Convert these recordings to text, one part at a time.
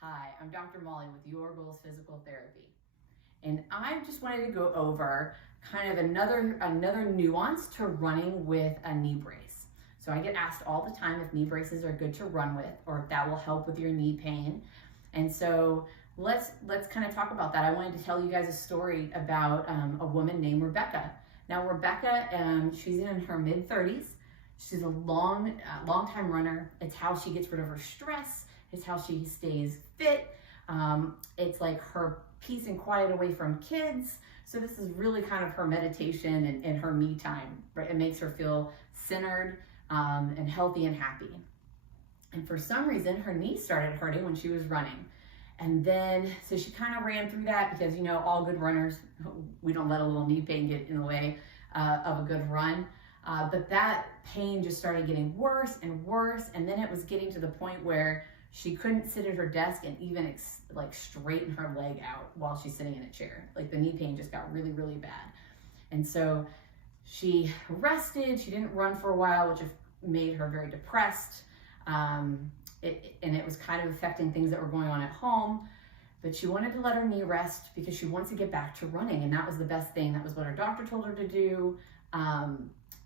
Hi, I'm Dr. Molly with Your Goals Physical Therapy. And I just wanted to go over kind of another nuance to running with a knee brace. So I get asked all the time if knee braces are good to run with or if that will help with your knee pain. And so let's kind of talk about that. I wanted to tell you guys a story about a woman named Rebecca. Now Rebecca, she's in her mid-30s. She's a long time runner. It's how she gets rid of her stress. It's how she stays fit. It's like her peace and quiet away from kids. So this is really kind of her meditation and her me time, right? It makes her feel centered and healthy and happy. And for some reason, her knee started hurting when she was running. And then, so she kind of ran through that because, you know, all good runners, we don't let a little knee pain get in the way of a good run. But that pain just started getting worse and worse. And then it was getting to the point where she couldn't sit at her desk and even like straighten her leg out while she's sitting in a chair. Like the knee pain just got really, really bad. And so she rested. She didn't run for a while, which made her very depressed. And it was kind of affecting things that were going on at home. But she wanted to let her knee rest because she wants to get back to running. And that was the best thing. That was what her doctor told her to do.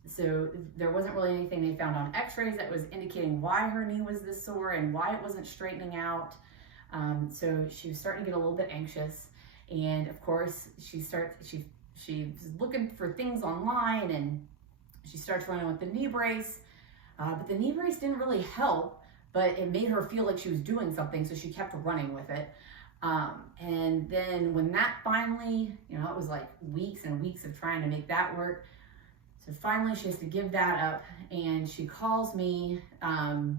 So there wasn't really anything they found on x-rays that was indicating why her knee was this sore and why it wasn't straightening out. So she was starting to get a little bit anxious. And of course, she's looking for things online and she starts running with the knee brace. But the knee brace didn't really help, but it made her feel like she was doing something. So she kept running with it. And then when that finally, you know, it was like weeks and weeks of trying to make that work. So finally she has to give that up and she calls me and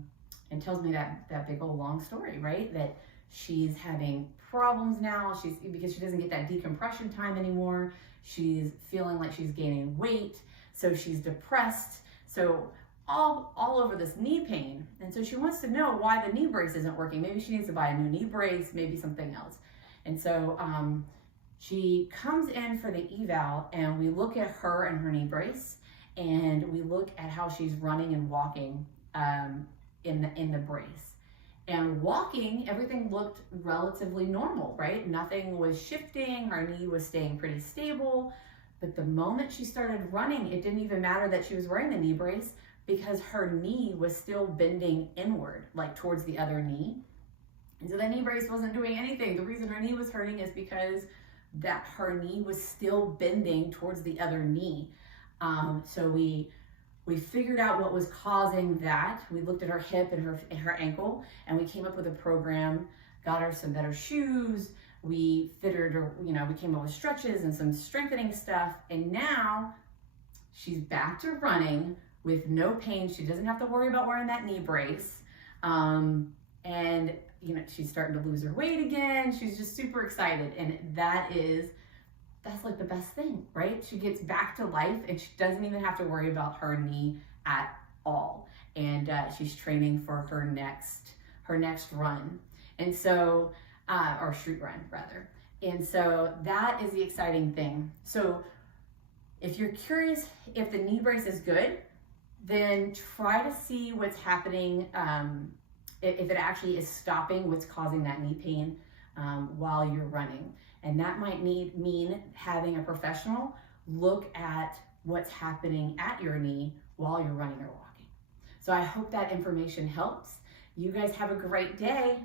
tells me that big old long story, right? That she's having problems now. Because she doesn't get that decompression time anymore. She's feeling like she's gaining weight. So she's depressed. So all over this knee pain. And so she wants to know why the knee brace isn't working. Maybe she needs to buy a new knee brace, maybe something else. And so she comes in for the eval and we look at her and her knee brace and we look at how she's running and walking in the brace. And walking, everything looked relatively normal, right? Nothing was shifting, her knee was staying pretty stable. But the moment she started running, it didn't even matter that she was wearing the knee brace because her knee was still bending inward, like towards the other knee. And so the knee brace wasn't doing anything. The reason her knee was hurting is because that her knee was still bending towards the other knee. So we figured out what was causing that. We looked at her hip and her ankle, and we came up with a program, got her some better shoes. We fitted her, you know, we came up with stretches and some strengthening stuff. And now she's back to running with no pain. She doesn't have to worry about wearing that knee brace. And, you know, she's starting to lose her weight again. She's just super excited. And that's like the best thing, right? She gets back to life and she doesn't even have to worry about her knee at all. And she's training for her next run. And so, or street run rather. And so that is the exciting thing. So if you're curious if the knee brace is good, then try to see what's happening, if it actually is stopping what's causing that knee pain while you're running. And that might mean having a professional look at what's happening at your knee while you're running or walking. So I hope that information helps. You guys have a great day.